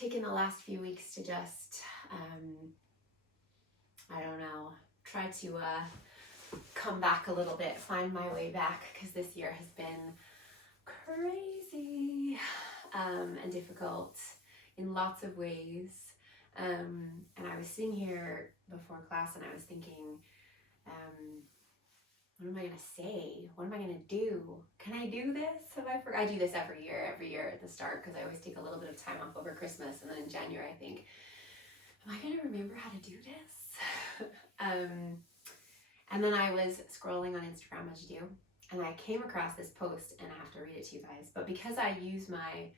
taken the last few weeks to just, I don't know, try to come back a little bit, find my way back, because this year has been crazy and difficult in lots of ways. And I was sitting here before class and I was thinking, what am I going to say? What am I going to do? Can I do this? I do this every year at the start, because I always take a little bit of time off over Christmas. And then in January, I think, am I going to remember how to do this? And then I was scrolling on Instagram, as you do, and I came across this post, and I have to read it to you guys. But because I use my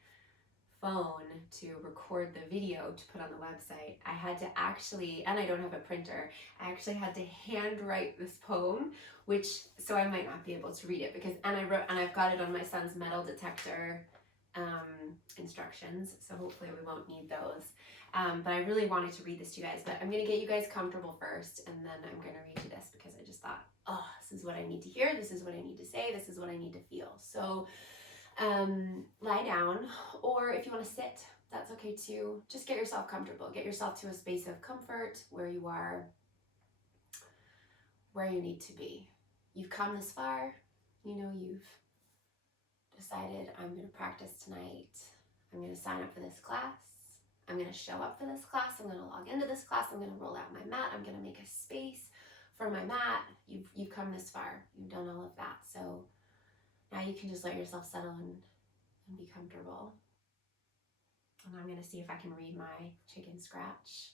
phone to record the video to put on the website, I had to actually, and I don't have a printer, I actually had to handwrite this poem, so I might not be able to read it, because, and I've got it on my son's metal detector instructions, so hopefully we won't need those. But I really wanted to read this to you guys, but I'm going to get you guys comfortable first, and then I'm going to read you this, because I just thought, oh, this is what I need to hear, this is what I need to say, this is what I need to feel. So lie down, or if you want to sit, that's okay too. Just get yourself comfortable, get yourself to a space of comfort where you are, where you need to be. You've come this far, you know, you've decided, I'm going to practice tonight, I'm going to sign up for this class, I'm going to show up for this class, I'm going to log into this class, I'm going to roll out my mat, I'm going to make a space for my mat. You've come this far, you've done all of that, so now you can just let yourself settle and be comfortable. And I'm going to see if I can read my chicken scratch.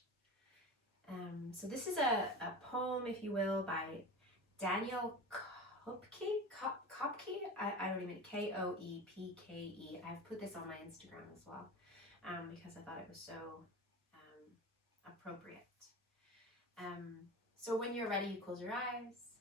So this is a poem, if you will, by Daniel Kopke. I don't even, Koepke. I've put this on my Instagram as well, because I thought it was so appropriate. So when you're ready, you close your eyes,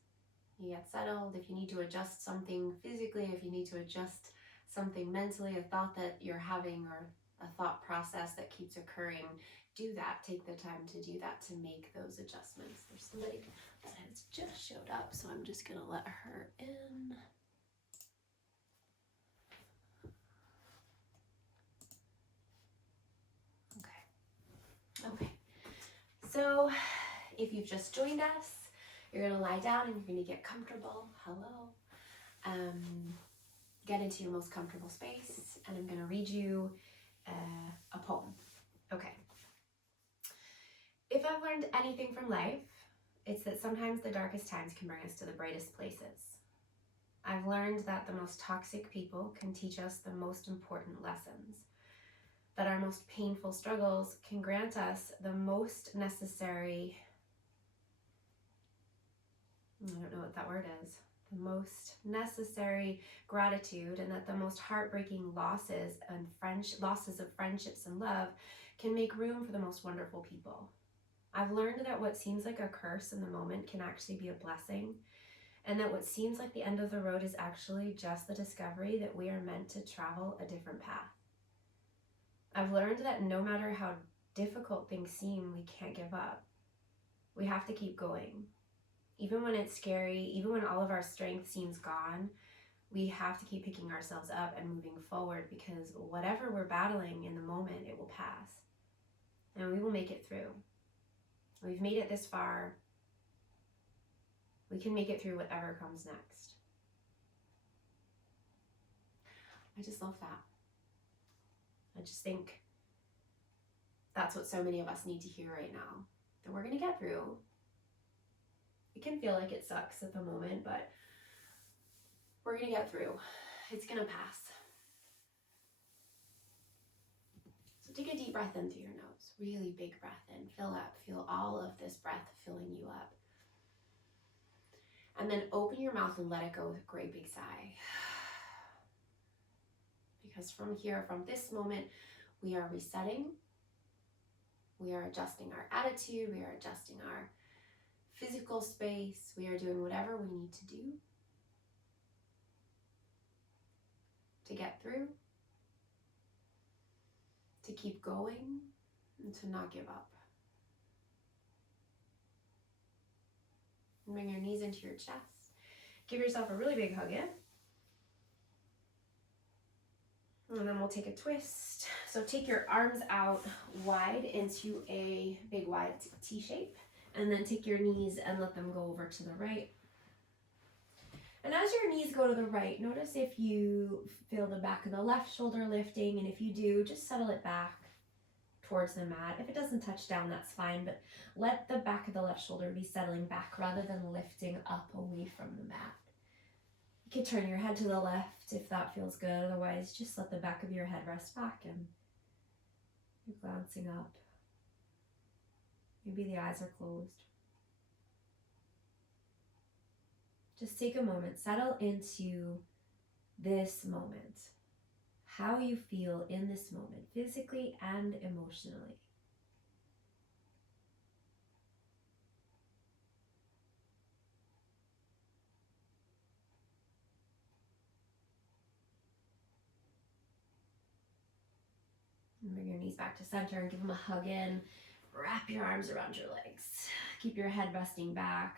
you get settled. If you need to adjust something physically, if you need to adjust something mentally, a thought that you're having or a thought process that keeps occurring, do that. Take the time to do that, to make those adjustments. There's somebody that has just showed up, so I'm just going to let her in. Okay. So if you've just joined us, you're going to lie down and you're going to get comfortable. Hello. Get into your most comfortable space, and I'm going to read you a poem. Okay. If I've learned anything from life, it's that sometimes the darkest times can bring us to the brightest places. I've learned that the most toxic people can teach us the most important lessons, that our most painful struggles can grant us the most necessary, I don't know what that word is, the most necessary gratitude, and that the most heartbreaking losses of friendships and love can make room for the most wonderful people. I've learned that what seems like a curse in the moment can actually be a blessing, and that what seems like the end of the road is actually just the discovery that we are meant to travel a different path. I've learned that no matter how difficult things seem, we can't give up. We have to keep going. Even when it's scary, even when all of our strength seems gone, we have to keep picking ourselves up and moving forward, because whatever we're battling in the moment, it will pass. And we will make it through. We've made it this far. We can make it through whatever comes next. I just love that. I just think that's what so many of us need to hear right now, that we're going to get through. It can feel like it sucks at the moment, but we're going to get through. It's going to pass. So take a deep breath in through your nose. Really big breath in. Fill up. Feel all of this breath filling you up. And then open your mouth and let it go with a great big sigh. Because from here, from this moment, we are resetting. We are adjusting our attitude. We are adjusting our physical space. We are doing whatever we need to do to get through, to keep going, and to not give up. And bring your knees into your chest. Give yourself a really big hug in. And then we'll take a twist. So take your arms out wide into a big wide T shape. And then take your knees and let them go over to the right. And as your knees go to the right, notice if you feel the back of the left shoulder lifting. And if you do, just settle it back towards the mat. If it doesn't touch down, that's fine. But let the back of the left shoulder be settling back rather than lifting up away from the mat. You can turn your head to the left if that feels good. Otherwise, just let the back of your head rest back and you're glancing up. Maybe the eyes are closed. Just take a moment, settle into this moment. How you feel in this moment, physically and emotionally. And bring your knees back to center and give them a hug in. Wrap your arms around your legs. Keep your head resting back.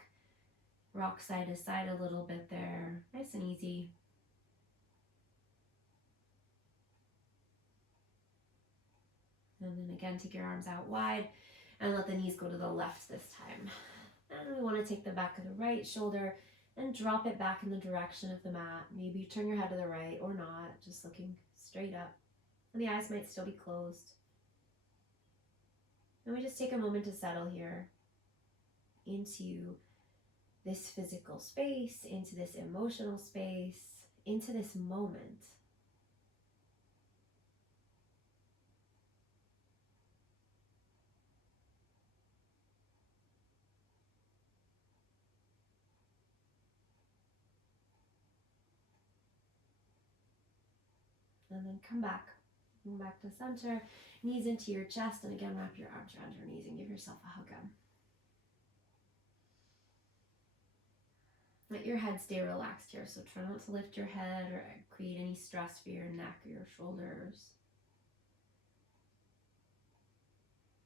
Rock side to side a little bit there. Nice and easy. And then again, take your arms out wide and let the knees go to the left this time. And we want to take the back of the right shoulder and drop it back in the direction of the mat. Maybe turn your head to the right or not, just looking straight up. And the eyes might still be closed. And we just take a moment to settle here into this physical space, into this emotional space, into this moment. And then come back to center, knees into your chest, and again wrap your arms around your knees and give yourself a hug. Let your head stay relaxed here, so try not to lift your head or create any stress for your neck or your shoulders.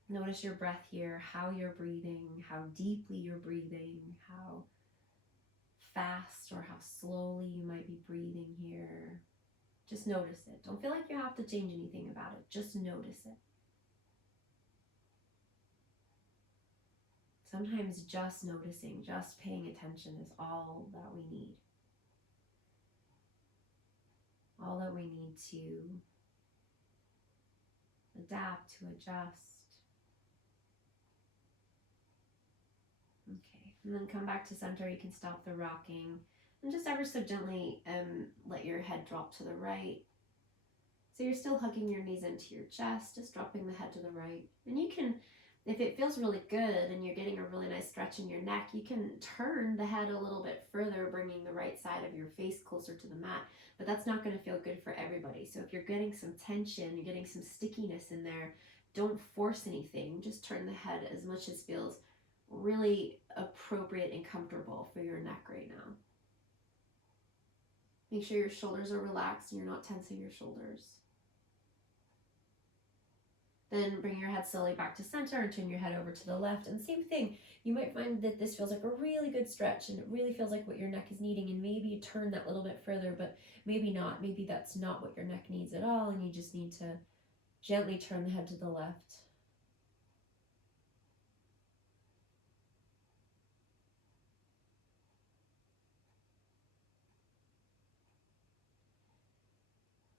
Notice your breath here, how you're breathing, how deeply you're breathing, how fast or how slowly you might be breathing here. Just notice it. Don't feel like you have to change anything about it. Just notice it. Sometimes just noticing, just paying attention is all that we need. All that we need to adapt, to adjust. Okay, and then come back to center. You can stop the rocking. And just ever so gently let your head drop to the right. So you're still hugging your knees into your chest, just dropping the head to the right. And you can, if it feels really good and you're getting a really nice stretch in your neck, you can turn the head a little bit further, bringing the right side of your face closer to the mat. But that's not going to feel good for everybody. So if you're getting some tension, you're getting some stickiness in there, don't force anything. Just turn the head as much as feels really appropriate and comfortable for your neck right now. Make sure your shoulders are relaxed and you're not tensing your shoulders. Then bring your head slowly back to center and turn your head over to the left. And same thing, you might find that this feels like a really good stretch and it really feels like what your neck is needing, and maybe you turn that little bit further, but maybe not. Maybe that's not what your neck needs at all and you just need to gently turn the head to the left.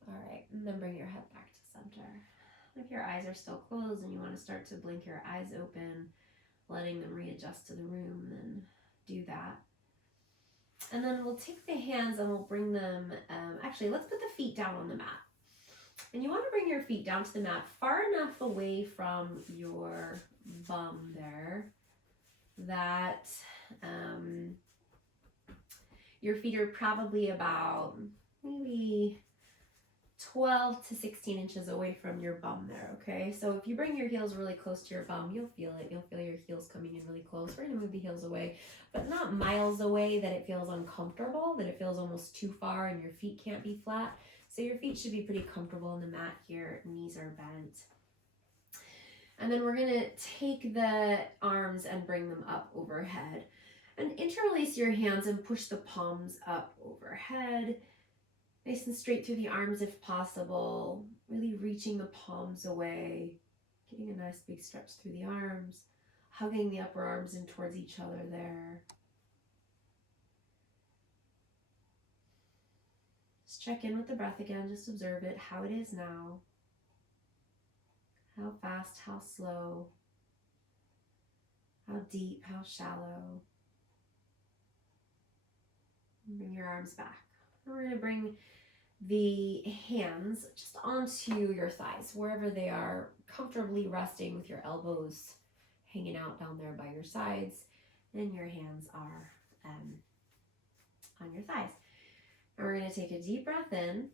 All right, and then bring your head back to center. If your eyes are still closed and you want to start to blink your eyes open, letting them readjust to the room, then do that. And then we'll take the hands and we'll bring them, actually let's put the feet down on the mat. And you want to bring your feet down to the mat far enough away from your bum there that your feet are probably about maybe 12 to 16 inches away from your bum there, okay? So if you bring your heels really close to your bum, you'll feel it. You'll feel your heels coming in really close. We're gonna move the heels away, but not miles away that it feels uncomfortable, that it feels almost too far and your feet can't be flat. So your feet should be pretty comfortable on the mat here. Knees are bent. And then we're gonna take the arms and bring them up overhead. And interlace your hands and push the palms up overhead. Nice and straight through the arms if possible. Really reaching the palms away. Getting a nice big stretch through the arms. Hugging the upper arms in towards each other there. Just check in with the breath again. Just observe it, how it is now. How fast, how slow. How deep, how shallow. Bring your arms back. We're going to bring the hands just onto your thighs, wherever they are, comfortably resting with your elbows hanging out down there by your sides, and your hands are on your thighs. And we're going to take a deep breath in,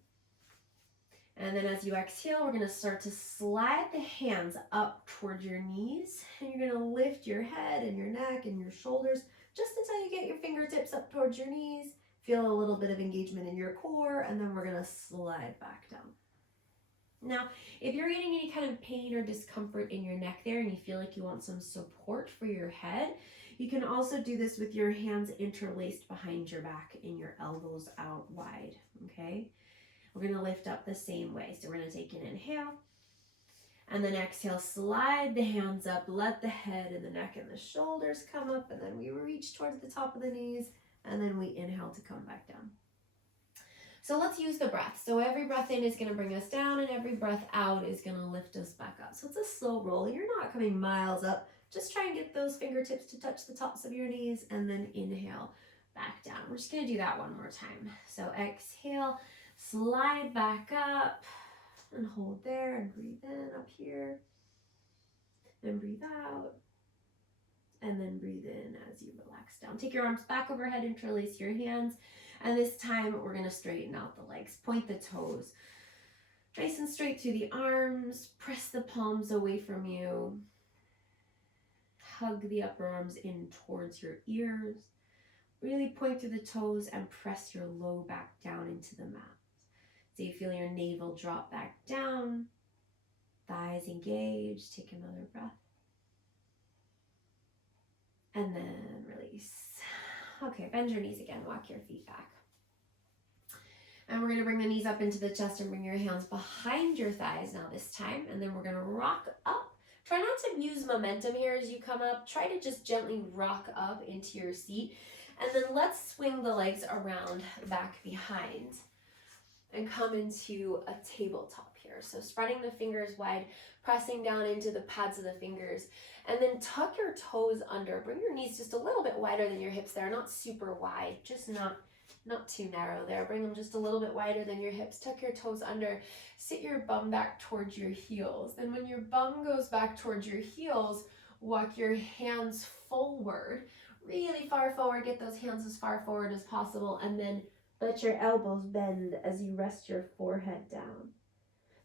and then as you exhale, we're going to start to slide the hands up towards your knees, and you're going to lift your head and your neck and your shoulders just until you get your fingertips up towards your knees. Feel a little bit of engagement in your core, and then we're going to slide back down. Now, if you're getting any kind of pain or discomfort in your neck there and you feel like you want some support for your head, you can also do this with your hands interlaced behind your back and your elbows out wide, okay? We're going to lift up the same way. So we're going to take an inhale, and then exhale, slide the hands up, let the head and the neck and the shoulders come up, and then we reach towards the top of the knees, and then we inhale to come back down. So let's use the breath. So every breath in is going to bring us down, and every breath out is going to lift us back up. So it's a slow roll. You're not coming miles up. Just try and get those fingertips to touch the tops of your knees, and then inhale back down. We're just going to do that one more time. So exhale, slide back up, and hold there, and breathe in up here, and breathe out, and then breathe in as you relax down. Take your arms back overhead, interlace your hands, and this time we're going to straighten out the legs. Point the toes nice and straight through the arms. Press the palms away from you. Hug the upper arms in towards your ears. Really point through the toes and press your low back down into the mat. So you feel your navel drop back down. Thighs engaged. Take another breath. And then release. Okay, bend your knees again. Walk your feet back. And we're going to bring the knees up into the chest and bring your hands behind your thighs now this time. And then we're going to rock up. Try not to use momentum here as you come up. Try to just gently rock up into your seat. And then let's swing the legs around back behind and come into a tabletop here. So spreading the fingers wide, pressing down into the pads of the fingers, and then tuck your toes under. Bring your knees just a little bit wider than your hips there, not super wide, just not too narrow there. Bring them just a little bit wider than your hips. Tuck your toes under. Sit your bum back towards your heels. Then when your bum goes back towards your heels, walk your hands forward, really far forward. Get those hands as far forward as possible, and then let your elbows bend as you rest your forehead down.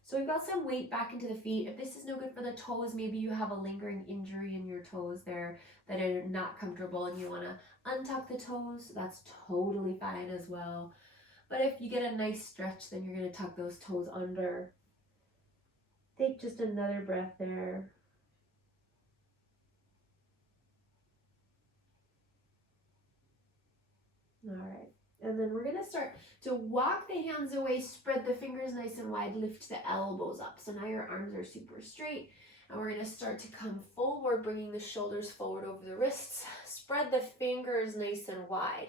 So we've got some weight back into the feet. If this is no good for the toes, maybe you have a lingering injury in your toes there that are not comfortable and you want to untuck the toes, that's totally fine as well. But if you get a nice stretch, then you're going to tuck those toes under. Take just another breath there. All right. And then we're going to start to walk the hands away, spread the fingers nice and wide, lift the elbows up. So now your arms are super straight. And we're going to start to come forward, bringing the shoulders forward over the wrists. Spread the fingers nice and wide.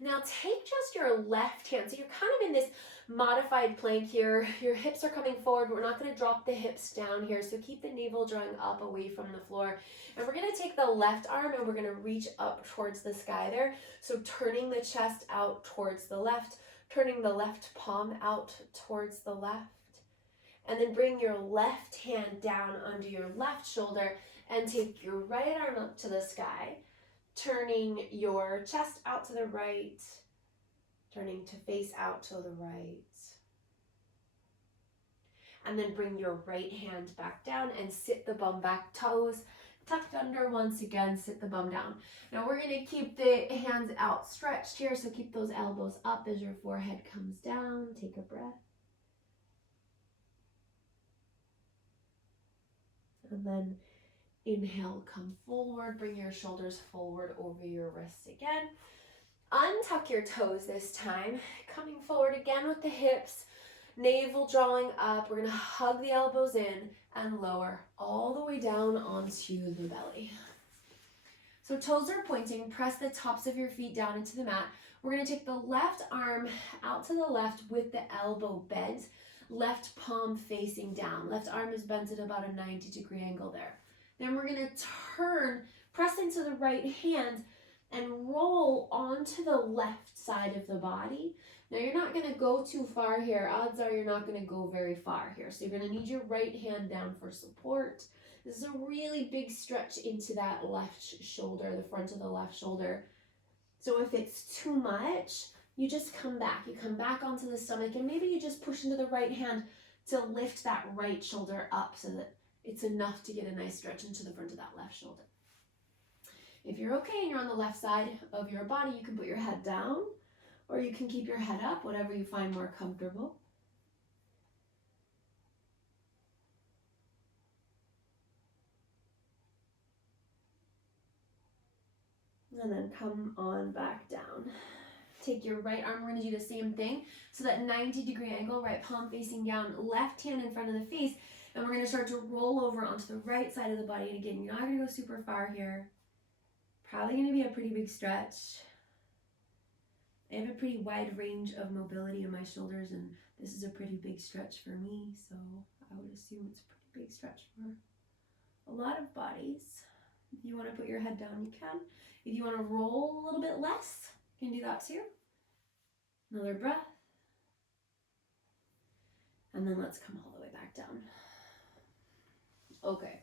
Now take just your left hand. So you're kind of in this modified plank here. Your hips are coming forward. We're not going to drop the hips down here. So keep the navel drawing up away from the floor. And we're going to take the left arm and we're going to reach up towards the sky there. So turning the chest out towards the left, turning the left palm out towards the left. And then bring your left hand down under your left shoulder and take your right arm up to the sky, turning your chest out to the right, turning to face out to the right. And then bring your right hand back down and sit the bum back, toes tucked under once again, sit the bum down. Now we're going to keep the hands outstretched here, so keep those elbows up as your forehead comes down. Take a breath. And then inhale, come forward, bring your shoulders forward over your wrists again. Untuck your toes this time, coming forward again with the hips, navel drawing up. We're gonna hug the elbows in and lower all the way down onto the belly. So toes are pointing, press the tops of your feet down into the mat. We're gonna take the left arm out to the left with the elbow bent, left palm facing down. Left arm is bent at about a 90-degree angle there. Then we're gonna turn, press into the right hand, and roll onto the left side of the body. Now you're not gonna go too far here. Odds are you're not gonna go very far here. So you're gonna need your right hand down for support. This is a really big stretch into that left shoulder, the front of the left shoulder. So if it's too much, you just come back. You come back onto the stomach and maybe you just push into the right hand to lift that right shoulder up so that it's enough to get a nice stretch into the front of that left shoulder. If you're okay and you're on the left side of your body, you can put your head down or you can keep your head up, whatever you find more comfortable. And then come on back down. Take your right arm, we're gonna do the same thing. So that 90-degree angle, right palm facing down, left hand in front of the face, and we're gonna start to roll over onto the right side of the body. And again, you're not gonna go super far here. Probably gonna be a pretty big stretch. I have a pretty wide range of mobility in my shoulders, and this is a pretty big stretch for me, so I would assume it's a pretty big stretch for a lot of bodies. If you want to put your head down, you can. If you want to roll a little bit less, you can do that too. Another breath. And then let's come all the way back down. Okay.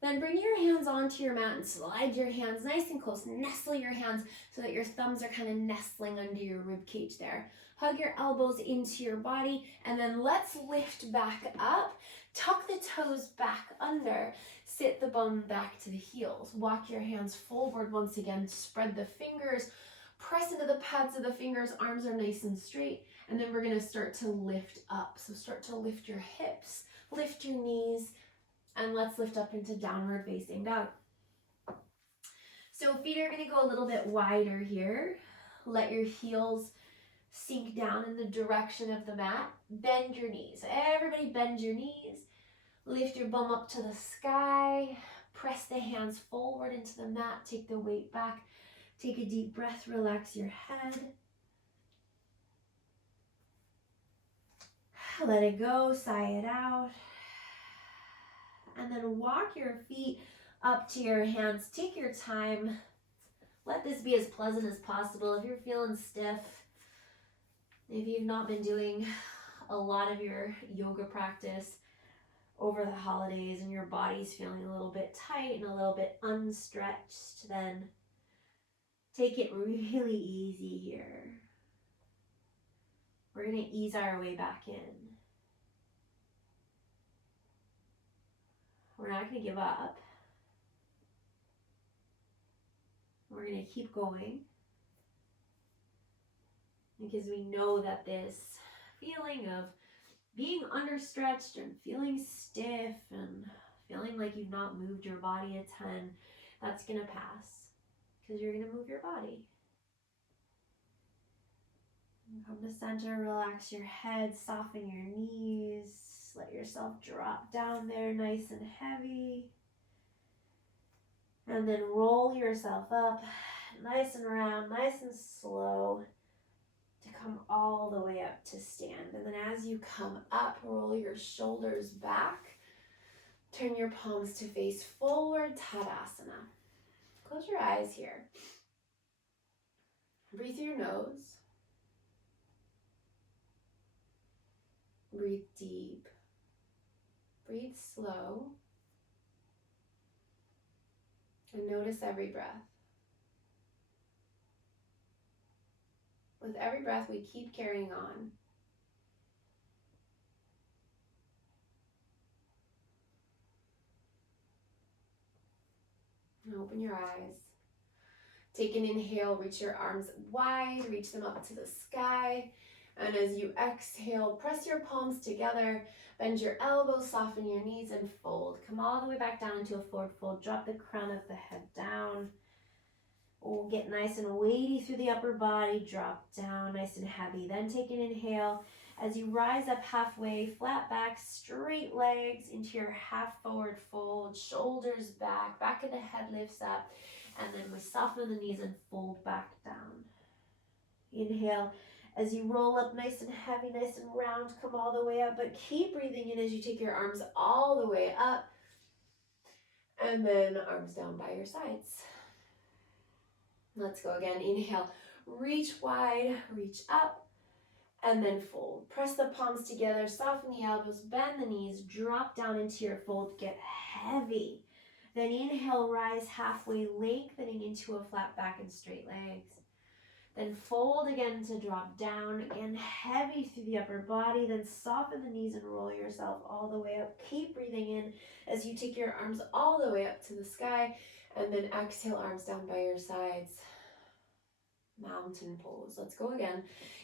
Then bring your hands onto your mat and slide your hands nice and close. Nestle your hands so that your thumbs are kind of nestling under your rib cage there. Hug your elbows into your body, and then let's lift back up. Tuck the toes back under. Sit the bum back to the heels. Walk your hands forward once again. Spread the fingers. Press into the pads of the fingers. Arms are nice and straight. And then we're going to start to lift up. So start to lift your hips. Lift your knees. And let's lift up into downward facing dog. So feet are going to go a little bit wider here. Let your heels sink down in the direction of the mat. Bend your knees. Everybody bend your knees. Lift your bum up to the sky. Press the hands forward into the mat. Take the weight back. Take a deep breath. Relax your head. Let it go. Sigh it out. And then walk your feet up to your hands. Take your time. Let this be as pleasant as possible. If you're feeling stiff, if you've not been doing a lot of your yoga practice over the holidays and your body's feeling a little bit tight and a little bit unstretched, then take it really easy here. We're going to ease our way back in. We're not going to give up. We're going to keep going because we know that this feeling of being understretched and feeling stiff and feeling like you've not moved your body a ton, that's going to pass because you're going to move your body. Come to center, relax your head, soften your knees, let yourself drop down there nice and heavy. And then roll yourself up, nice and round, nice and slow, to come all the way up to stand. And then as you come up, roll your shoulders back. Turn your palms to face forward, Tadasana. Close your eyes here. Breathe through your nose. Breathe deep. Breathe slow. And notice every breath. With every breath, we keep carrying on. And open your eyes. Take an inhale, reach your arms wide, reach them up to the sky. And as you exhale, press your palms together, bend your elbows, soften your knees, and fold. Come all the way back down into a forward fold. Drop the crown of the head down. Oh, get nice and weighty through the upper body. Drop down nice and heavy. Then take an inhale. As you rise up halfway, flat back, straight legs into your half forward fold, shoulders back, back of the head lifts up, and then we soften the knees and fold back down. Inhale. As you roll up nice and heavy, nice and round, come all the way up, but keep breathing in as you take your arms all the way up, and then arms down by your sides. Let's go again. Inhale, reach wide, reach up, and then fold. Press the palms together, soften the elbows, bend the knees, drop down into your fold, get heavy. Then inhale, rise halfway, lengthening into a flat back and straight legs. Then fold again to drop down, again heavy through the upper body, then soften the knees and roll yourself all the way up. Keep breathing in as you take your arms all the way up to the sky, and then exhale, arms down by your sides. Mountain pose. Let's go again.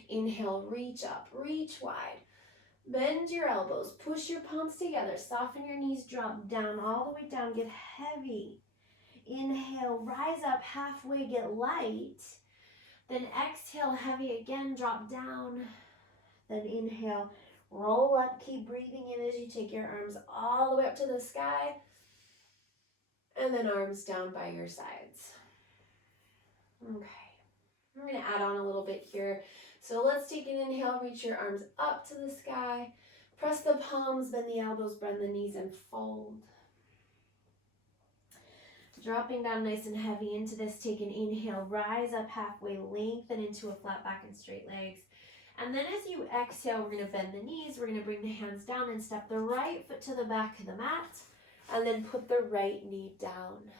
Inhale, reach up, reach wide. Bend your elbows, push your palms together, soften your knees, drop down, all the way down, get heavy. Inhale, rise up halfway, get light. Then exhale, heavy again, drop down. Then inhale, roll up, keep breathing in as you take your arms all the way up to the sky. And then arms down by your sides. Okay, I'm gonna add on a little bit here. So let's take an inhale, reach your arms up to the sky. Press the palms, bend the elbows, bend the knees, and fold. Dropping down nice and heavy into this, take an inhale, rise up halfway, lengthen into a flat back and straight legs. And then as you exhale, we're gonna bend the knees, we're gonna bring the hands down and step the right foot to the back of the mat, and then put the right knee down.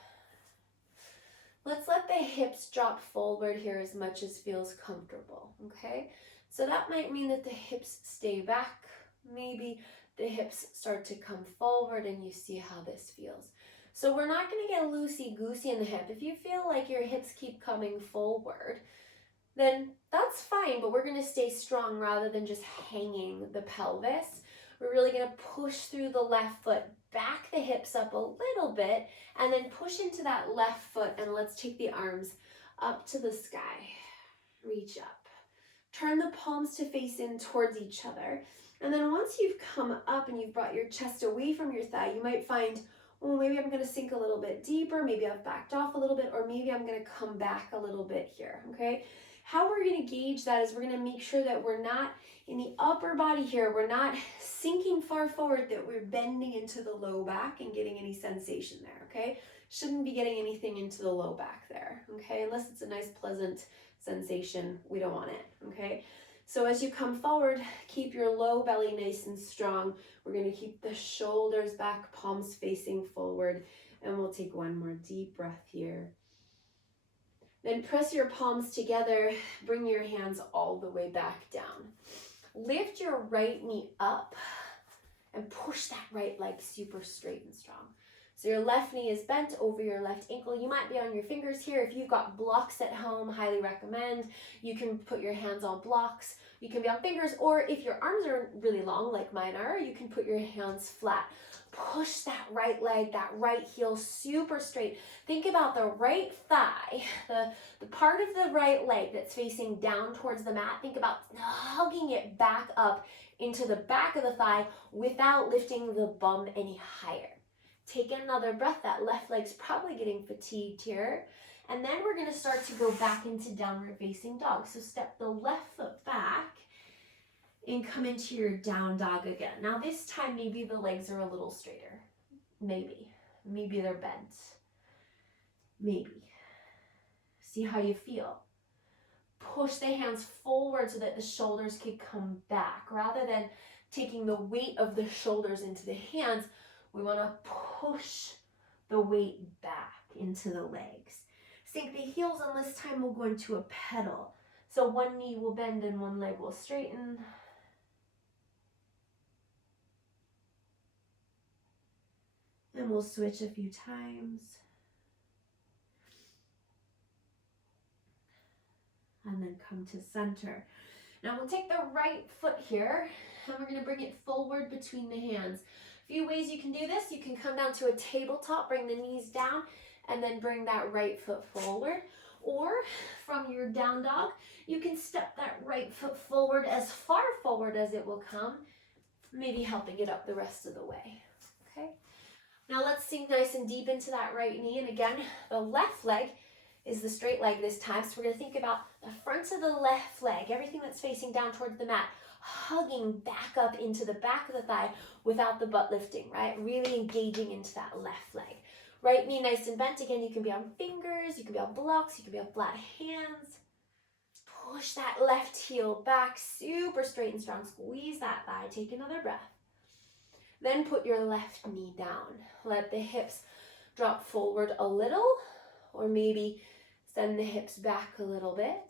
Let's let the hips drop forward here as much as feels comfortable, okay? So that might mean that the hips stay back, maybe the hips start to come forward, and you see how this feels. So we're not going to get loosey-goosey in the hip. If you feel like your hips keep coming forward, then that's fine, but we're going to stay strong rather than just hanging the pelvis. We're really going to push through the left foot, back the hips up a little bit, and then push into that left foot, and let's take the arms up to the sky. Reach up. Turn the palms to face in towards each other. And then once you've come up and you've brought your chest away from your thigh, you might find, well, maybe I'm going to sink a little bit deeper, maybe I've backed off a little bit, or maybe I'm going to come back a little bit here, okay? How we're going to gauge that is we're going to make sure that we're not in the upper body here, we're not sinking far forward, that we're bending into the low back and getting any sensation there, okay? Shouldn't be getting anything into the low back there, okay? Unless it's a nice, pleasant sensation, we don't want it, okay? So as you come forward, keep your low belly nice and strong. We're going to keep the shoulders back, palms facing forward, and we'll take one more deep breath here. Then press your palms together, bring your hands all the way back down. Lift your right knee up and push that right leg super straight and strong. So your left knee is bent over your left ankle. You might be on your fingers here. If you've got blocks at home, highly recommend. You can put your hands on blocks. You can be on fingers, or if your arms are really long like mine are, you can put your hands flat. Push that right leg, that right heel super straight. Think about the right thigh, the part of the right leg that's facing down towards the mat. Think about hugging it back up into the back of the thigh without lifting the bum any higher. Take another breath. That left leg's probably getting fatigued here. And then we're going to start to go back into downward facing dog. So step the left foot back and come into your down dog again. Now this time maybe the legs are a little straighter. Maybe they're bent. Maybe. See how you feel. Push the hands forward so that the shoulders can come back. Rather than taking the weight of the shoulders into the hands, we want to push the weight back into the legs. Sink the heels, and this time we'll go into a pedal. So one knee will bend and one leg will straighten. And we'll switch a few times. And then come to center. Now we'll take the right foot here, and we're going to bring it forward between the hands. A few ways you can do this. You can come down to a tabletop, bring the knees down, and then bring that right foot forward. Or from your down dog, you can step that right foot forward as far forward as it will come, maybe helping it up the rest of the way. Okay. Now let's sink nice and deep into that right knee. And again, the left leg is the straight leg this time. So we're going to think about the front of the left leg, everything that's facing down towards the mat, hugging back up into the back of the thigh without the butt lifting, right? Really engaging into that left leg. Right knee nice and bent. Again, you can be on fingers, you can be on blocks, you can be on flat hands. Push that left heel back, super straight and strong. Squeeze that thigh. Take another breath. Then put your left knee down. Let the hips drop forward a little, or maybe send the hips back a little bit.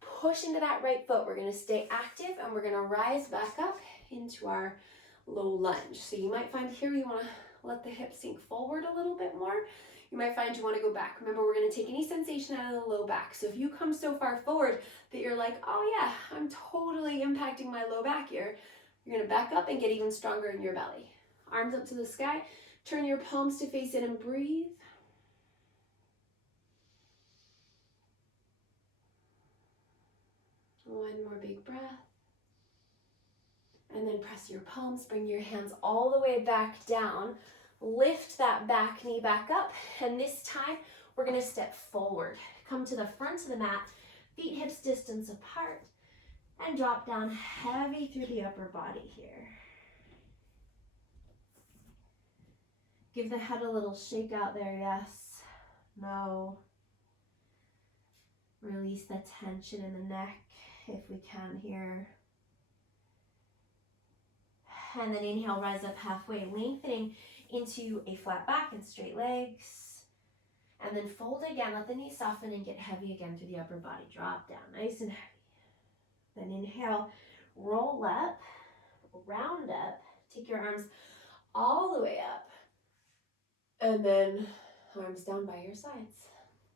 Push into that right foot. We're going to stay active and we're going to rise back up into our low lunge. So you might find here you want to let the hips sink forward a little bit more. You might find you want to go back. Remember, we're going to take any sensation out of the low back. So if you come so far forward that you're like, oh yeah, I'm totally impacting my low back here, you're going to back up and get even stronger in your belly. Arms up to the sky. Turn your palms to face it and breathe. One more big breath. And then press your palms, bring your hands all the way back down. Lift that back knee back up. And this time, we're going to step forward. Come to the front of the mat, feet hips distance apart, and drop down heavy through the upper body here. Give the head a little shake out there, yes, no. Release the tension in the neck if we can here. And then inhale, rise up halfway, lengthening into a flat back and straight legs. And then fold again, let the knees soften and get heavy again through the upper body. Drop down, nice and heavy. Then inhale, roll up, round up, take your arms all the way up. And then arms down by your sides,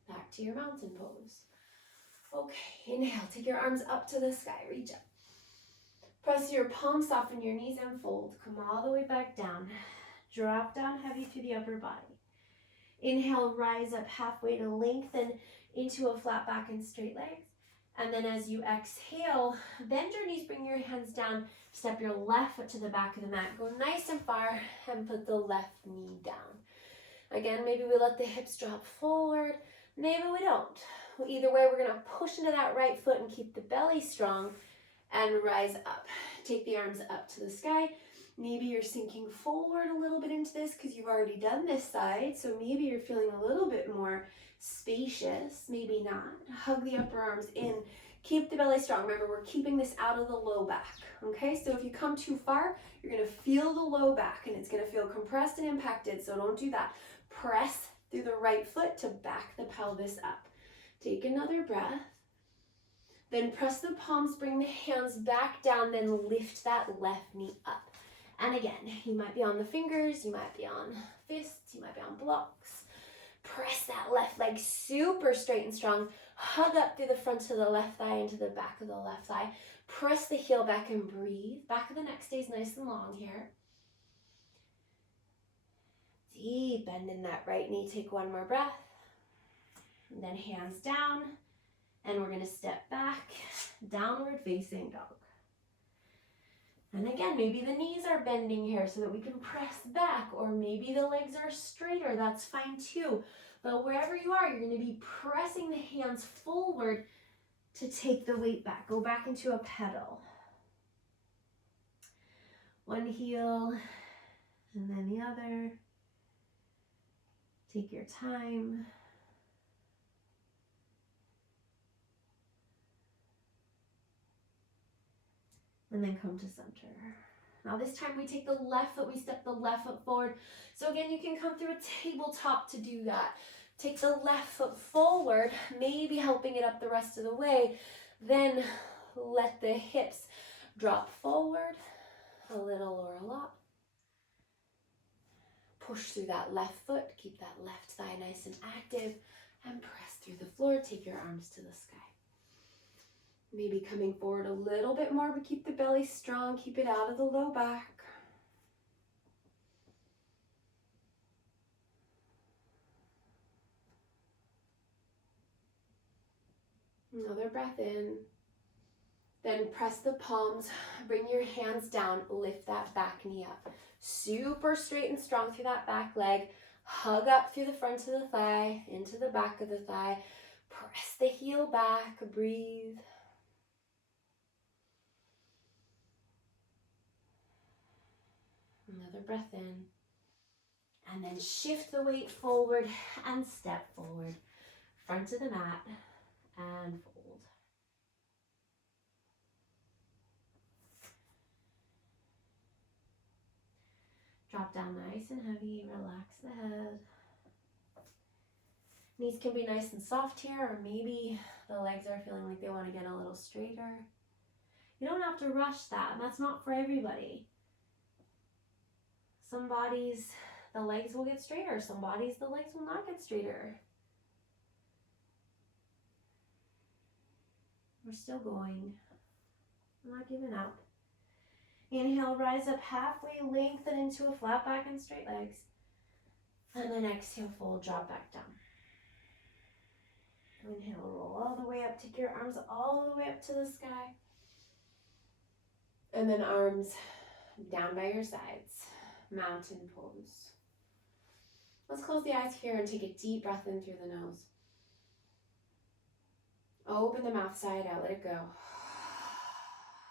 back to your mountain pose. Okay, inhale, take your arms up to the sky, reach up. Press your palms, soften your knees and fold. Come all the way back down. Drop down heavy through the upper body. Inhale, rise up halfway to lengthen into a flat back and straight legs. And then as you exhale, bend your knees, bring your hands down, step your left foot to the back of the mat. Go nice and far and put the left knee down. Again, maybe we let the hips drop forward. Maybe we don't. Well, either way, we're going to push into that right foot and keep the belly strong and rise up. Take the arms up to the sky. Maybe you're sinking forward a little bit into this because you've already done this side. So maybe you're feeling a little bit more spacious. Maybe not. Hug the upper arms in. Keep the belly strong. Remember, we're keeping this out of the low back. Okay, so if you come too far, you're going to feel the low back and it's going to feel compressed and impacted. So don't do that. Press through the right foot to back the pelvis up. Take another breath. Then press the palms, bring the hands back down, then lift that left knee up. And again, you might be on the fingers, you might be on fists, you might be on blocks. Press that left leg super straight and strong. Hug up through the front of the left thigh into the back of the left thigh. Press the heel back and breathe. Back of the neck stays nice and long here. Deep bend in that right knee. Take one more breath. And then hands down. And we're going to step back, downward facing dog. And again, maybe the knees are bending here so that we can press back, or maybe the legs are straighter, that's fine too. But wherever you are, you're going to be pressing the hands forward to take the weight back. Go back into a pedal. One heel, and then the other. Take your time. And then come to center. Now this time we take the left foot, we step the left foot forward. So again, you can come through a tabletop to do that. Take the left foot forward, maybe helping it up the rest of the way. Then let the hips drop forward, a little or a lot. Push through that left foot, keep that left thigh nice and active, and press through the floor. Take your arms to the sky. Maybe coming forward a little bit more, but keep the belly strong. Keep it out of the low back. Another breath in. Then press the palms, bring your hands down, lift that back knee up. Super straight and strong through that back leg. Hug up through the front of the thigh, into the back of the thigh. Press the heel back, breathe. Another breath in. And then shift the weight forward and step forward. Front of the mat and fold. Drop down nice and heavy, relax the head. Knees can be nice and soft here, or maybe the legs are feeling like they want to get a little straighter. You don't have to rush that, and that's not for everybody. Some bodies, the legs will get straighter. Some bodies, the legs will not get straighter. We're still going. I'm not giving up. Inhale, rise up halfway, lengthen into a flat back and straight legs. And then exhale, fold, drop back down. Inhale, roll all the way up, take your arms all the way up to the sky. And then arms down by your sides, mountain pose. Let's close the eyes here and take a deep breath in through the nose. Open the mouth side out, let it go.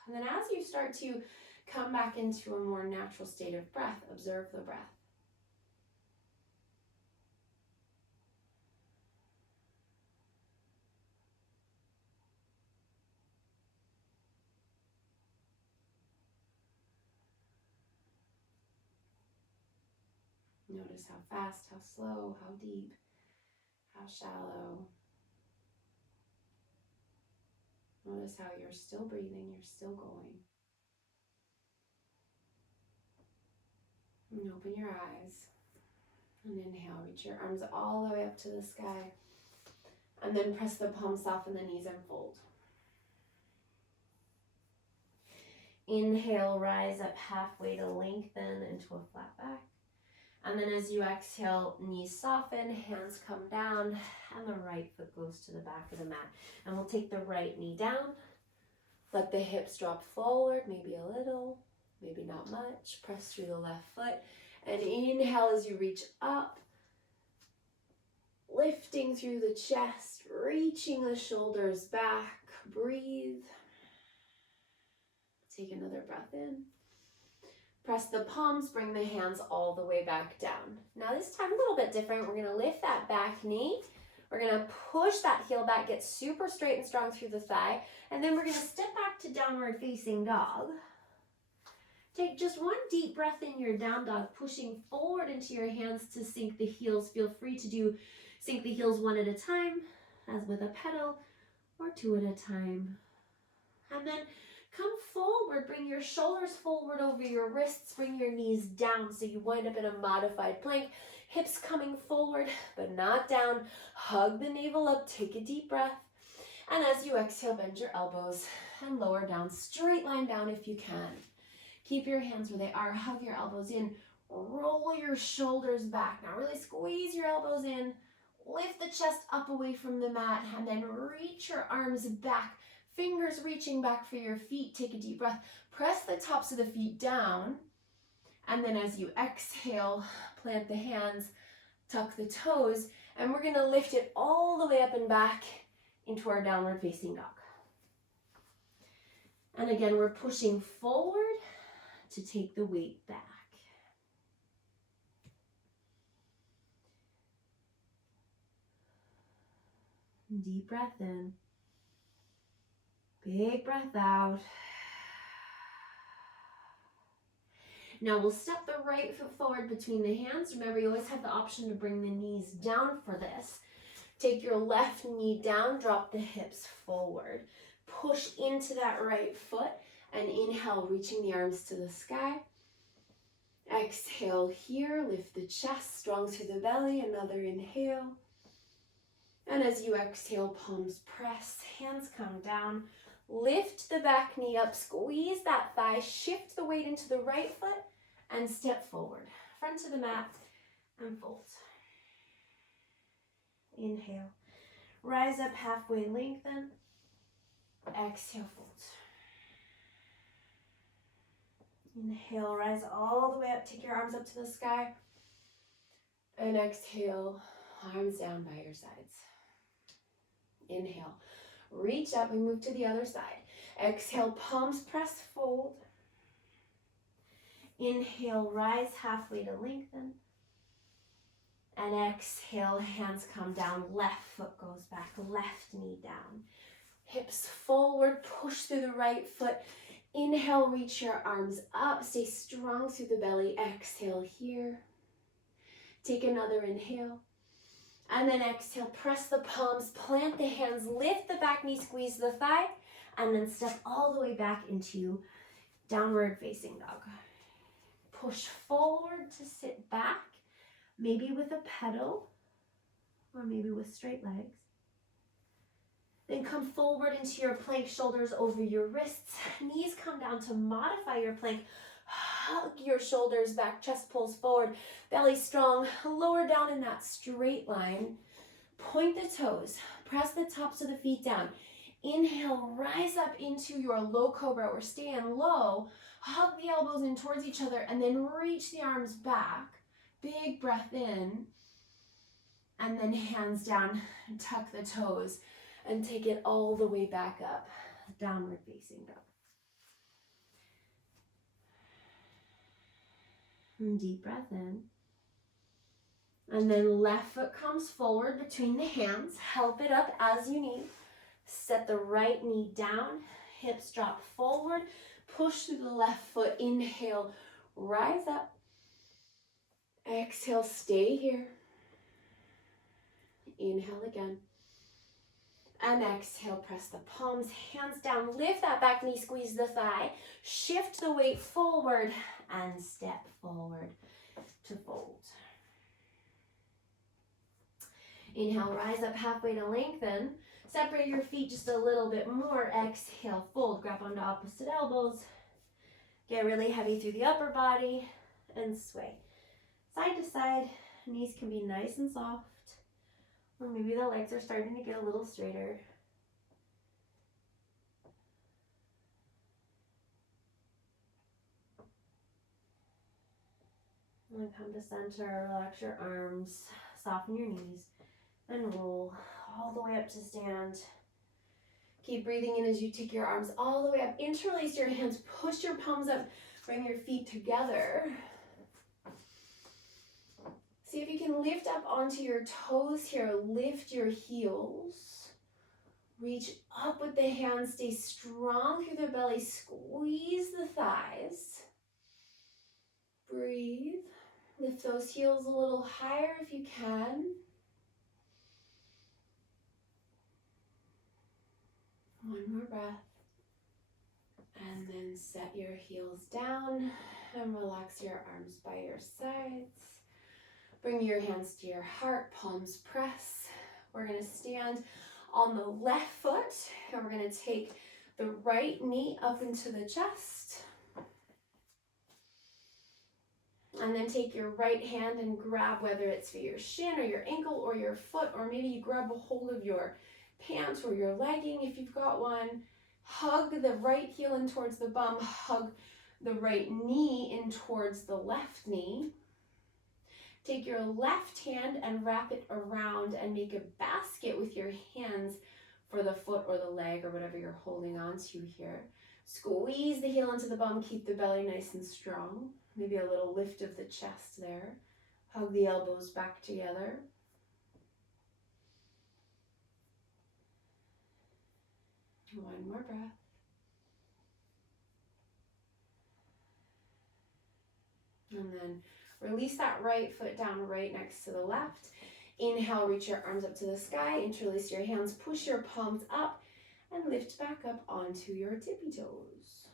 And then as you start to come back into a more natural state of breath, observe the breath. Notice how fast, how slow, how deep, how shallow. Notice how you're still breathing, you're still going. And open your eyes. And inhale, reach your arms all the way up to the sky. And then press the palms, soften the knees, and fold. Inhale, rise up halfway to lengthen into a flat back. And then as you exhale, knees soften, hands come down, and the right foot goes to the back of the mat. And we'll take the right knee down. Let the hips drop forward, maybe a little, maybe not much. Press through the left foot. And inhale as you reach up, lifting through the chest, reaching the shoulders back. Breathe. Take another breath in. Press the palms, bring the hands all the way back down. Now this time a little bit different. We're gonna lift that back knee. We're gonna push that heel back, get super straight and strong through the thigh. And then we're gonna step back to downward facing dog. Take just one deep breath in your down dog, pushing forward into your hands to sink the heels. Feel free to sink the heels one at a time, as with a pedal, or two at a time. And then come forward, bring your shoulders forward over your wrists, bring your knees down so you wind up in a modified plank. Hips coming forward, but not down. Hug the navel up, take a deep breath. And as you exhale, bend your elbows and lower down, straight line down if you can. Keep your hands where they are, hug your elbows in, roll your shoulders back. Now really squeeze your elbows in, lift the chest up away from the mat, and then reach your arms back. Fingers reaching back for your feet. Take a deep breath. Press the tops of the feet down. And then as you exhale, plant the hands, tuck the toes, and we're going to lift it all the way up and back into our downward facing dog. And again, we're pushing forward to take the weight back. Deep breath in. Big breath out. Now we'll step the right foot forward between the hands. Remember, you always have the option to bring the knees down for this. Take your left knee down, drop the hips forward. Push into that right foot and inhale, reaching the arms to the sky. Exhale here, lift the chest, strong through the belly. Another inhale. And as you exhale, palms press, hands come down. Lift the back knee up, squeeze that thigh, shift the weight into the right foot, and step forward. Front to the mat and fold. Inhale. Rise up halfway, lengthen. Exhale, fold. Inhale, rise all the way up. Take your arms up to the sky. And exhale, arms down by your sides. Inhale, reach up and move to the other side. Exhale, palms press, fold. Inhale, rise halfway to lengthen. And exhale, hands come down. Left foot goes back, left knee down. Hips forward, push through the right foot. Inhale, reach your arms up. Stay strong through the belly. Exhale here. Take another inhale. And then exhale, press the palms, plant the hands, lift the back knee, squeeze the thigh, and then step all the way back into downward facing dog. Push forward to sit back, maybe with a pedal, or maybe with straight legs. Then come forward into your plank, shoulders over your wrists. Knees come down to modify your plank. Hug your shoulders back, chest pulls forward, belly strong. Lower down in that straight line. Point the toes. Press the tops of the feet down. Inhale, rise up into your low cobra or stand low. Hug the elbows in towards each other and then reach the arms back. Big breath in. And then hands down, tuck the toes. And take it all the way back up, downward facing dog. And deep breath in. And then left foot comes forward between the hands. Help it up as you need. Set the right knee down, hips drop forward. Push through the left foot. Inhale, rise up. Exhale, stay here. Inhale again. And exhale, press the palms, hands down, lift that back knee, squeeze the thigh, shift the weight forward, and step forward to fold. Inhale, rise up halfway to lengthen. Separate your feet just a little bit more. Exhale, fold, grab onto opposite elbows. Get really heavy through the upper body and sway. Side to side, knees can be nice and soft. Or maybe the legs are starting to get a little straighter. And then come to center, relax your arms, soften your knees, and roll all the way up to stand. Keep breathing in as you take your arms all the way up. Interlace your hands, push your palms up, bring your feet together. See if you can lift up onto your toes here. Lift your heels. Reach up with the hands. Stay strong through the belly. Squeeze the thighs. Breathe. Lift those heels a little higher if you can. One more breath. And then set your heels down and relax your arms by your sides. Bring your hands to your heart, palms press. We're going to stand on the left foot and we're going to take the right knee up into the chest. And then take your right hand and grab, whether it's for your shin or your ankle or your foot, or maybe you grab a hold of your pants or your legging if you've got one. Hug the right heel in towards the bum. Hug the right knee in towards the left knee. Take your left hand and wrap it around and make a basket with your hands for the foot or the leg or whatever you're holding on to here. Squeeze the heel into the bum, keep the belly nice and strong. Maybe a little lift of the chest there. Hug the elbows back together. One more breath. And then release that right foot down right next to the left. Inhale, reach your arms up to the sky. Interlace your hands, push your palms up, and lift back up onto your tippy toes.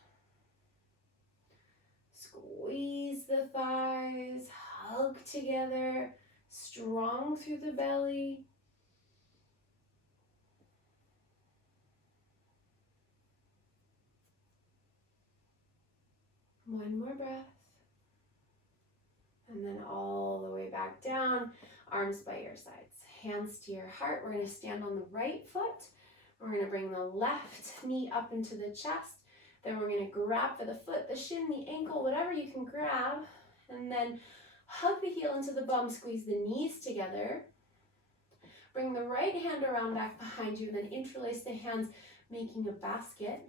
Squeeze the thighs, hug together, strong through the belly. One more breath. And then all the way back down, arms by your sides, hands to your heart. We're going to stand on the right foot. We're going to bring the left knee up into the chest. Then we're going to grab for the foot, the shin, the ankle, whatever you can grab. And then hug the heel into the bum, squeeze the knees together. Bring the right hand around back behind you, then interlace the hands, making a basket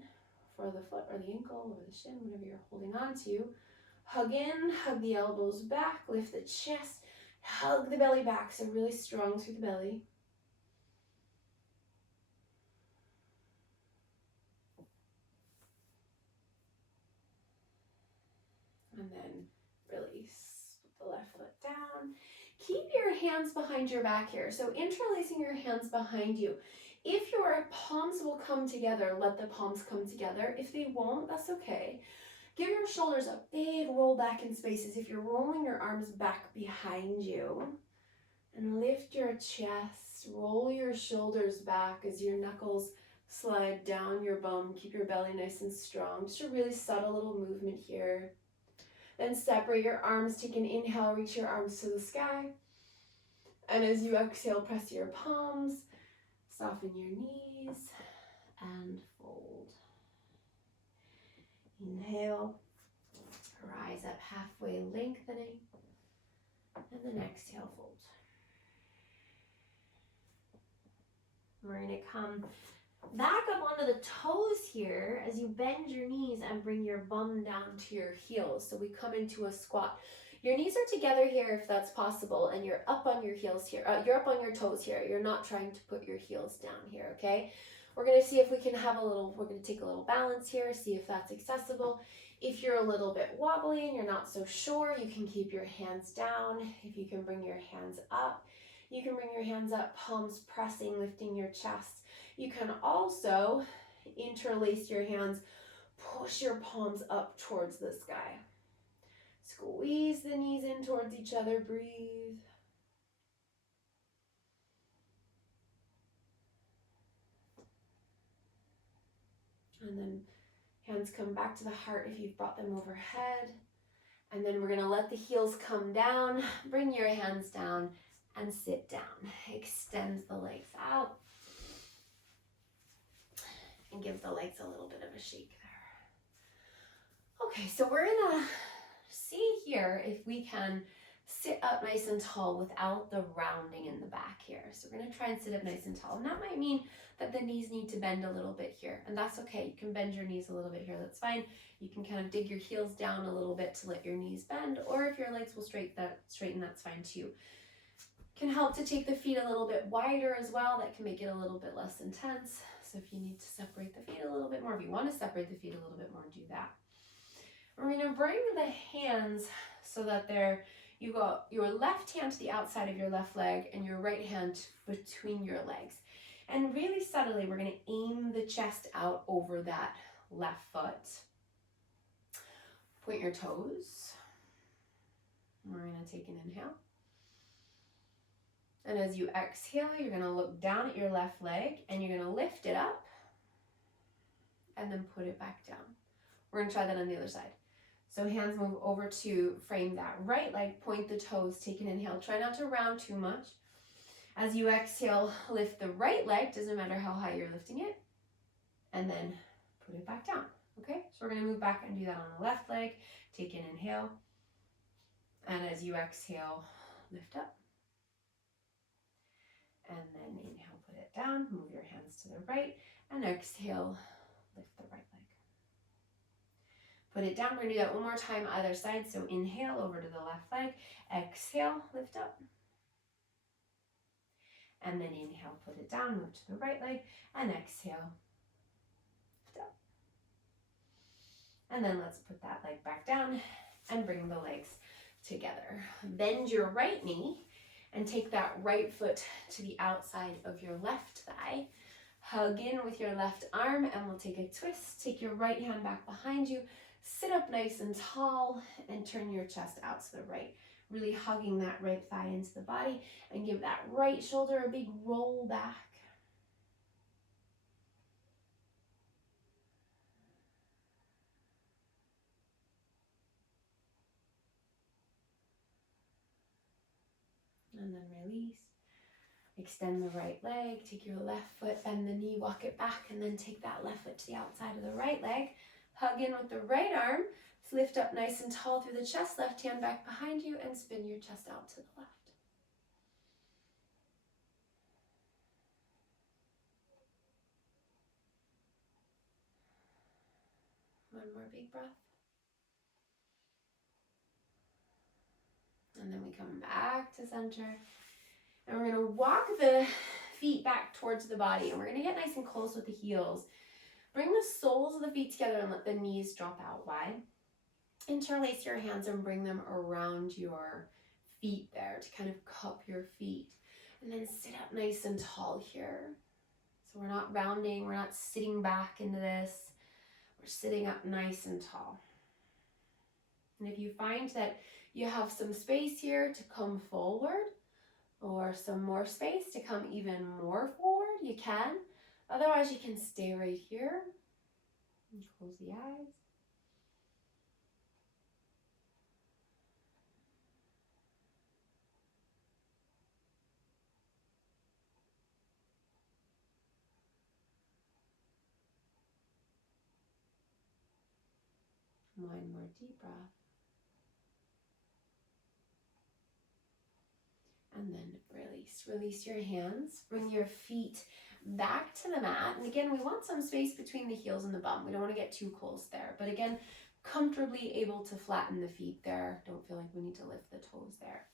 for the foot or the ankle or the shin, whatever you're holding on to. Hug in, hug the elbows back, lift the chest, hug the belly back, so really strong through the belly. And then release, put the left foot down. Keep your hands behind your back here. So interlacing your hands behind you. If your palms will come together, let the palms come together. If they won't, that's okay. Give your shoulders a big roll back in spaces. If you're rolling your arms back behind you, and lift your chest, roll your shoulders back as your knuckles slide down your bum. Keep your belly nice and strong. Just a really subtle little movement here. Then separate your arms, take an inhale, reach your arms to the sky. And as you exhale, press your palms, soften your knees, and fold. Inhale, rise up halfway, lengthening, and then exhale, fold. We're going to come back up onto the toes here as you bend your knees and bring your bum down to your heels. So we come into a squat. Your knees are together here if that's possible, and you're up on your heels here. You're up on your toes here. You're not trying to put your heels down here, okay? We're going to see if we can have we're going to take a little balance here, see if that's accessible. If you're a little bit wobbly and you're not so sure, you can keep your hands down. If you can bring your hands up, you can bring your hands up, palms pressing, lifting your chest. You can also interlace your hands, push your palms up towards the sky. Squeeze the knees in towards each other, breathe. And then hands come back to the heart if you've brought them overhead. And then we're gonna let the heels come down, bring your hands down and sit down. Extend the legs out. And give the legs a little bit of a shake there. Okay, so we're gonna see here if we can sit up nice and tall without the rounding in the back here. So we're gonna try and sit up nice and tall. And that might mean that the knees need to bend a little bit here. And that's okay, you can bend your knees a little bit here, that's fine. You can kind of dig your heels down a little bit to let your knees bend, or if your legs will straighten, that's fine too. Can help to take the feet a little bit wider as well. That can make it a little bit less intense. So if you need to separate the feet a little bit more, if you want to separate the feet a little bit more, do that. We're going to bring the hands so that you got your left hand to the outside of your left leg and your right hand between your legs. And really subtly, we're going to aim the chest out over that left foot. Point your toes. We're going to take an inhale. And as you exhale, you're going to look down at your left leg and you're going to lift it up and then put it back down. We're going to try that on the other side. So hands move over to frame that right leg, point the toes, take an inhale. Try not to round too much. As you exhale, lift the right leg, doesn't matter how high you're lifting it, and then put it back down. Okay, so we're going to move back and do that on the left leg. Take an inhale. And as you exhale, lift up. And then inhale, put it down, move your hands to the right, and exhale, lift the right leg. Put it down, we're gonna do that one more time either side. So inhale over to the left leg, exhale, lift up. And then inhale, put it down, move to the right leg, and exhale, lift up. And then let's put that leg back down and bring the legs together. Bend your right knee and take that right foot to the outside of your left thigh. Hug in with your left arm and we'll take a twist. Take your right hand back behind you. Sit up nice and tall and turn your chest out to the right. Really hugging that right thigh into the body and give that right shoulder a big roll back. And then release. Extend the right leg, take your left foot, bend the knee, walk it back, and then take that left foot to the outside of the right leg. Hug in with the right arm, lift up nice and tall through the chest, left hand back behind you, and spin your chest out to the left. One more big breath. And then we come back to center. And we're gonna walk the feet back towards the body, and we're gonna get nice and close with the heels. Bring the soles of the feet together and let the knees drop out wide. Interlace your hands and bring them around your feet there to kind of cup your feet. And then sit up nice and tall here. So we're not rounding, we're not sitting back into this. We're sitting up nice and tall. And if you find that you have some space here to come forward, or some more space to come even more forward, you can. Otherwise, you can stay right here and close the eyes. One more deep breath. And then release. Release your hands. Bring your feet back to the mat. And again, we want some space between the heels and the bum. We don't want to get too close there. But again, comfortably able to flatten the feet there. Don't feel like we need to lift the toes there.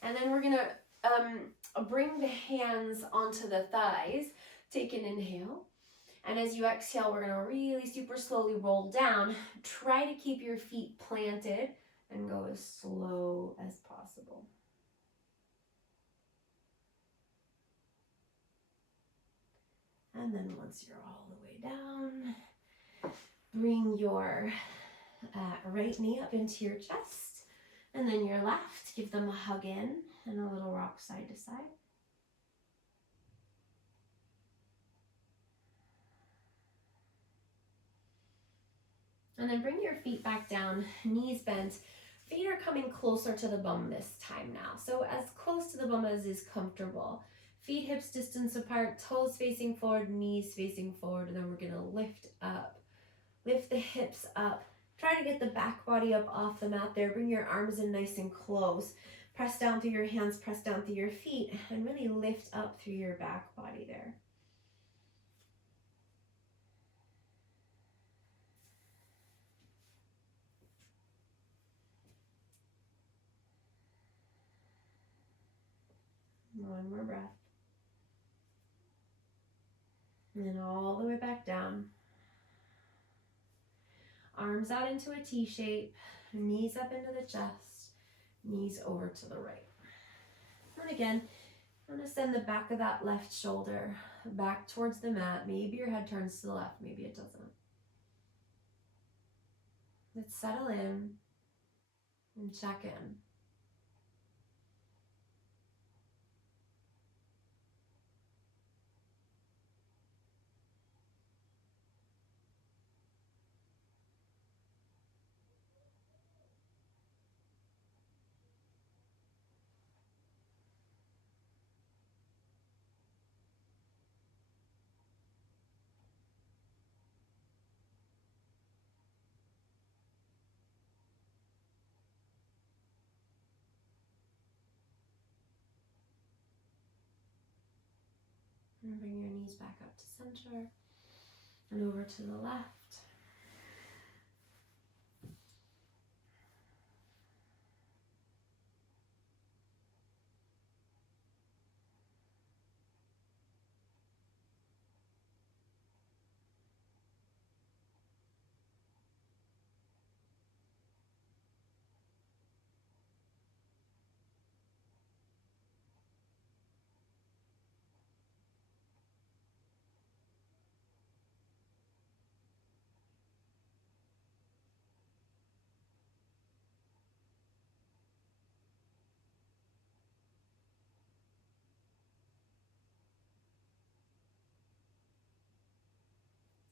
And then we're going to bring the hands onto the thighs. Take an inhale. And as you exhale, we're going to really super slowly roll down. Try to keep your feet planted and go as slow as possible. And then once you're all the way down, bring your right knee up into your chest. And then your left, give them a hug in and a little rock side to side. And then bring your feet back down, knees bent. Feet are coming closer to the bum this time now. So as close to the bum as is comfortable. Feet hips distance apart, toes facing forward, knees facing forward. And then we're gonna lift up. Lift the hips up. Try to get the back body up off the mat there. Bring your arms in nice and close. Press down through your hands, press down through your feet, and really lift up through your back body there. One more breath. And then all the way back down. Arms out into a T shape, knees up into the chest, knees over to the right. And again, I'm going to send the back of that left shoulder back towards the mat. Maybe your head turns to the left, maybe it doesn't. Let's settle in and check in. And bring your knees back up to center and over to the left.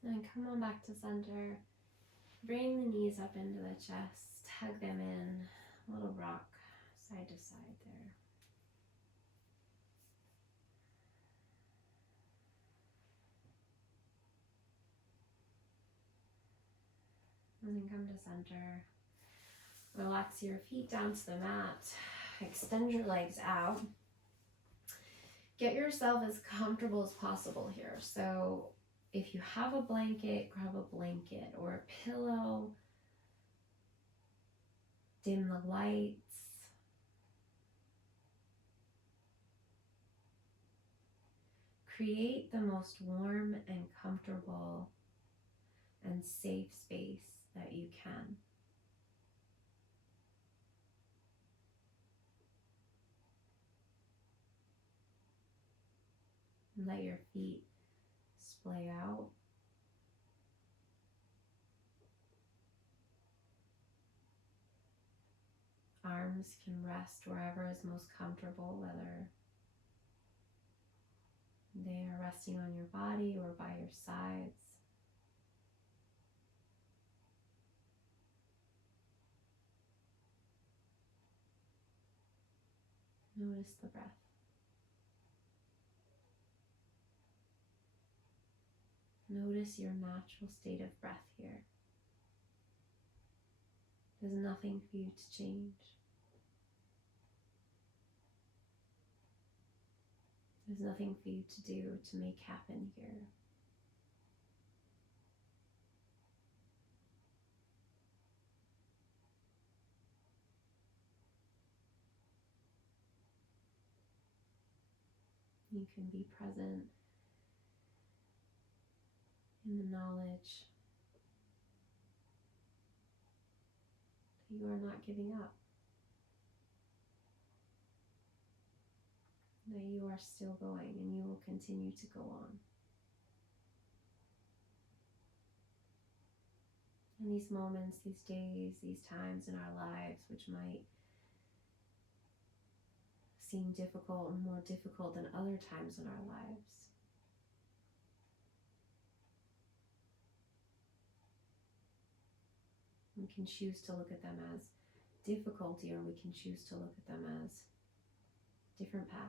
And come on back to center. Bring the knees up into the chest. Hug them in. A little rock side to side there. And then come to center. Relax your feet down to the mat. Extend your legs out. Get yourself as comfortable as possible here. So if you have a blanket, grab a blanket or a pillow. Dim the lights. Create the most warm and comfortable and safe space that you can. Let your feet splay out. Arms can rest wherever is most comfortable, whether they are resting on your body or by your sides. Notice the breath. Notice your natural state of breath here. There's nothing for you to change. There's nothing for you to do to make happen here. You can be present in the knowledge that you are not giving up, that you are still going and you will continue to go on. And these moments, these days, these times in our lives, which might seem difficult and more difficult than other times in our lives, we can choose to look at them as difficulty, or we can choose to look at them as different paths.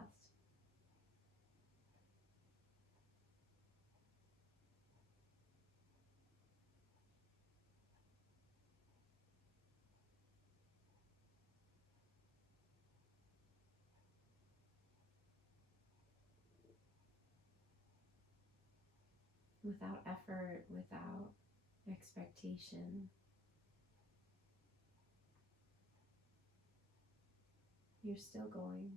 Without effort, without expectation, you're still going.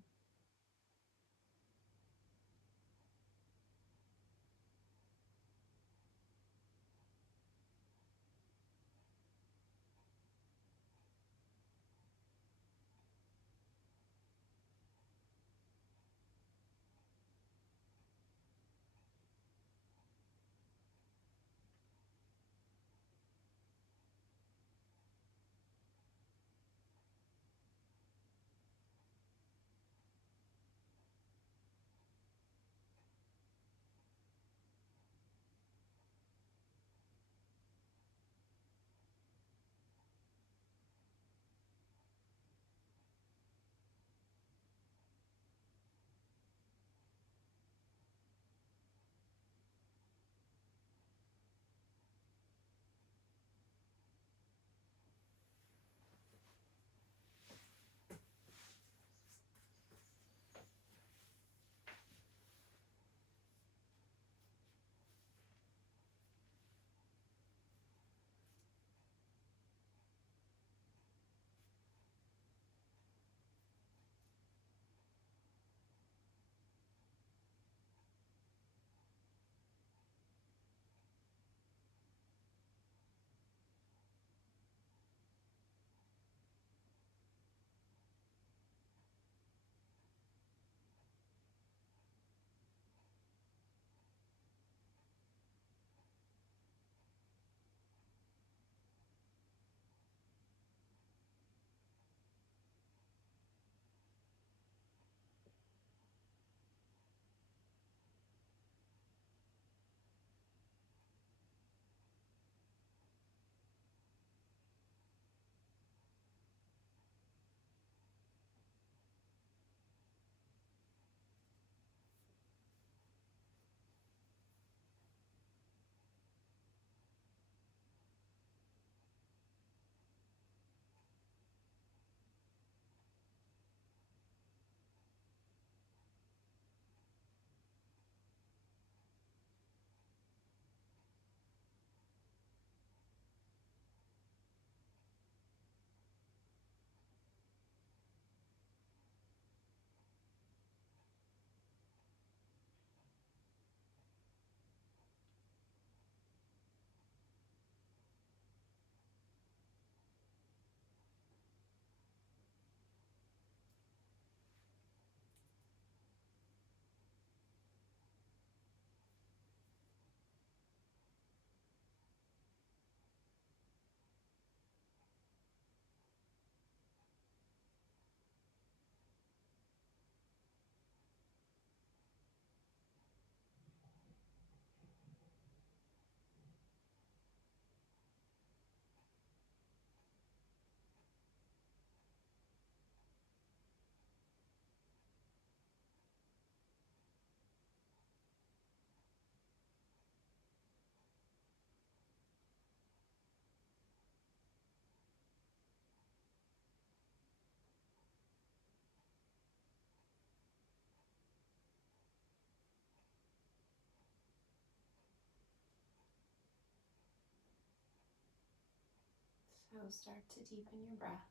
Now start to deepen your breath.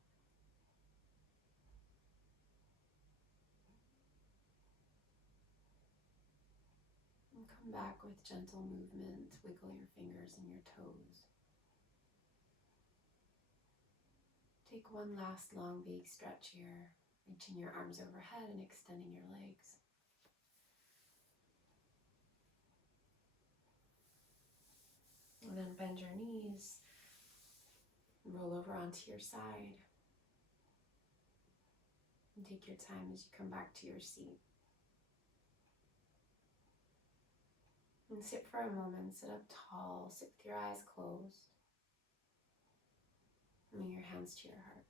And come back with gentle movement. Wiggle your fingers and your toes. Take one last long big stretch here, reaching your arms overhead and extending your legs. And then bend your knees, roll over onto your side. And take your time as you come back to your seat. And sit for a moment, sit up tall, sit with your eyes closed. And bring your hands to your heart.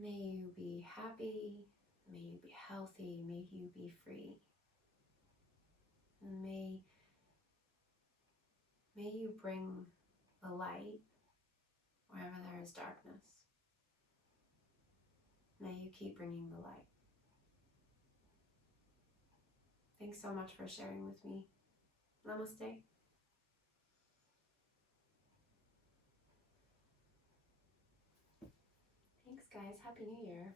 May you be happy, may you be healthy, may you be free. And may you bring the light wherever there is darkness. May you keep bringing the light. Thanks so much for sharing with me. Namaste. Thanks, guys. Happy New Year.